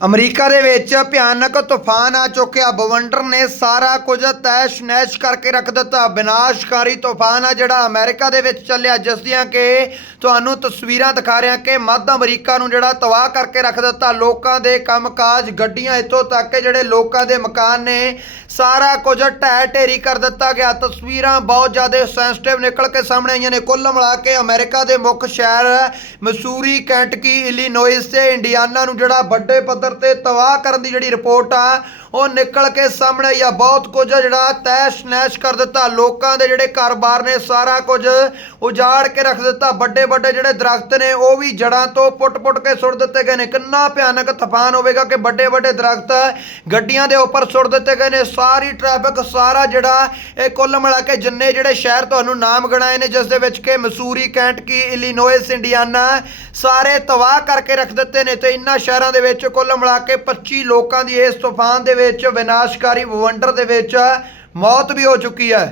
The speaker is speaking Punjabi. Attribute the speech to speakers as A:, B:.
A: ਅਮਰੀਕਾ ਦੇ ਵਿੱਚ ਭਿਆਨਕ ਤੂਫਾਨ ਆ ਚੁੱਕਿਆ। ਬਵੰਡਰ ਨੇ ਸਾਰਾ ਕੁਝ ਤੈਸ਼ ਨੈਸ਼ ਕਰਕੇ ਰੱਖ ਦਿੱਤਾ। ਵਿਨਾਸ਼ਕਾਰੀ ਤੂਫਾਨ ਆ ਜਿਹੜਾ ਅਮਰੀਕਾ ਦੇ ਵਿੱਚ ਚੱਲਿਆ, ਜਿਸ ਦੀਆਂ ਕਿ ਤੁਹਾਨੂੰ ਤਸਵੀਰਾਂ ਦਿਖਾ ਰਿਹਾ ਕਿ ਮੱਧ ਅਮਰੀਕਾ ਨੂੰ ਜਿਹੜਾ ਤਬਾਹ ਕਰਕੇ ਰੱਖ ਦਿੱਤਾ। ਲੋਕਾਂ ਦੇ ਕੰਮਕਾਜ, ਗੱਡੀਆਂ ਇੱਥੋਂ ਤੱਕ ਕਿ ਜਿਹੜੇ ਲੋਕਾਂ ਦੇ ਮਕਾਨ ਨੇ, ਸਾਰਾ ਕੁਝ ਢਹਿ ਢੇਰੀ ਕਰ ਦਿੱਤਾ ਗਿਆ। ਤਸਵੀਰਾਂ ਬਹੁਤ ਜ਼ਿਆਦਾ ਸੈਂਸਿਟਿਵ ਨਿਕਲ ਕੇ ਸਾਹਮਣੇ ਆਈਆਂ ਨੇ। ਕੁੱਲ ਮਿਲਾ ਕੇ ਅਮਰੀਕਾ ਦੇ ਮੁੱਖ ਸ਼ਹਿਰ ਮਸੂਰੀ, ਕੈਂਟਕੀ, ਇਲੀਨੋਇਸ ਤੇ ਇੰਡੀਆਨਾ ਨੂੰ ਜਿਹੜਾ ਵੱਡੇ ਪੱਧਰ ਤੇ ਤਬਾਹ ਕਰਨ ਦੀ ਜਿਹੜੀ ਰਿਪੋਰਟ ਆ, ਉਹ ਨਿਕਲ ਕੇ ਸਾਹਮਣੇ ਆਈ ਆ। ਬਹੁਤ ਕੁਝ ਜਿਹੜਾ ਤੈਸ਼ ਨੈਸ਼ ਕਰ ਦਿੱਤਾ। ਲੋਕਾਂ ਦੇ ਜਿਹੜੇ ਘਰ-ਬਾਰ ਨੇ, ਸਾਰਾ ਕੁਝ ਉਜਾੜ ਕੇ ਰੱਖ ਦਿੱਤਾ। ਵੱਡੇ ਵੱਡੇ ਜਿਹੜੇ ਦਰਖਤ ਨੇ, ਉਹ ਵੀ ਜੜਾਂ ਤੋਂ ਪੁੱਟ-ਪੁੱਟ ਕੇ ਸੁੱਟ ਦਿੱਤੇ ਗਏ ਨੇ। ਕਿੰਨਾ ਭਿਆਨਕ ਤੂਫਾਨ ਹੋਵੇਗਾ ਕਿ ਵੱਡੇ ਵੱਡੇ ਦਰਖਤ ਗੱਡੀਆਂ ਦੇ ਉੱਪਰ ਸੁੱਟ ਦਿੱਤੇ ਗਏ ਨੇ। ਸਾਰੀ ਟ੍ਰੈਫਿਕ, ਸਾਰਾ ਜਿਹੜਾ ਇਹ ਕੁੱਲ ਮਿਲਾ ਕੇ ਜਿੰਨੇ ਜਿਹੜੇ ਸ਼ਹਿਰ ਤੁਹਾਨੂੰ ਨਾਮ ਗਣਾਏ ਨੇ, ਜਿਸ ਦੇ ਵਿੱਚ ਕਿ ਮਸੂਰੀ, ਕੈਂਟਕੀ, ਇਲੀਨੋਇਸ, ਇੰਡੀਆਨਾ, ਸਾਰੇ ਤਬਾਹ ਕਰਕੇ ਰੱਖ ਦਿੱਤੇ ਨੇ। ਤੇ ਇਨ੍ਹਾਂ ਸ਼ਹਿਰਾਂ ਦੇ ਵਿੱਚ ਕੁੱਲ ਮਿਲਾ ਕੇ 25 ਲੋਕਾਂ ਦੀ ਇਸ ਤੂਫਾਨ ਦੇ ਵਿੱਚ, ਵਿਨਾਸ਼ਕਾਰੀ ਵੰਡਰ ਦੇ ਵਿੱਚ ਮੌਤ ਵੀ ਹੋ ਚੁੱਕੀ ਹੈ।